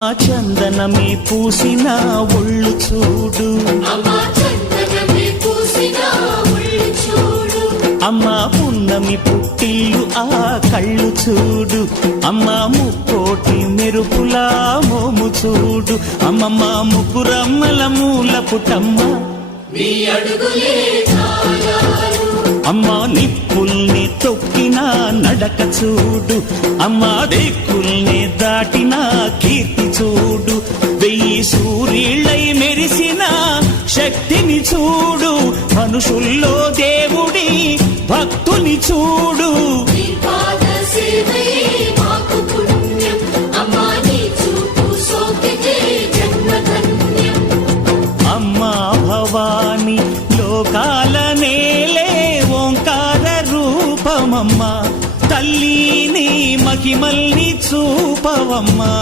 ఆ చందనమే పూసిన ఒళ్ళు చూడు, అమ్మా పున్నమి పుట్టిల్లు ఆ కళ్ళు చూడు, అమ్మా ముక్కోటి మెరుపులా మోము చూడు, అమ్మమ్మ ముగ్గురమ్మల మూల పుటమ్మ అమ్మా నిప్పుల్ని తొక్కిన నడక చూడు, అమ్మా దిక్కుల్ని దాటిన కీర్తి చూడు, వెయ్యి సూర్యుళ్ళై మెరిసిన శక్తిని చూడు, మనుషుల్లో దేవుడి భక్తుని చూడు. అమ్మా భవాని లోకాల నేలే ఓంకార రూపమమ్మా, తల్లిని మహిమల్ని చూపవమ్మా.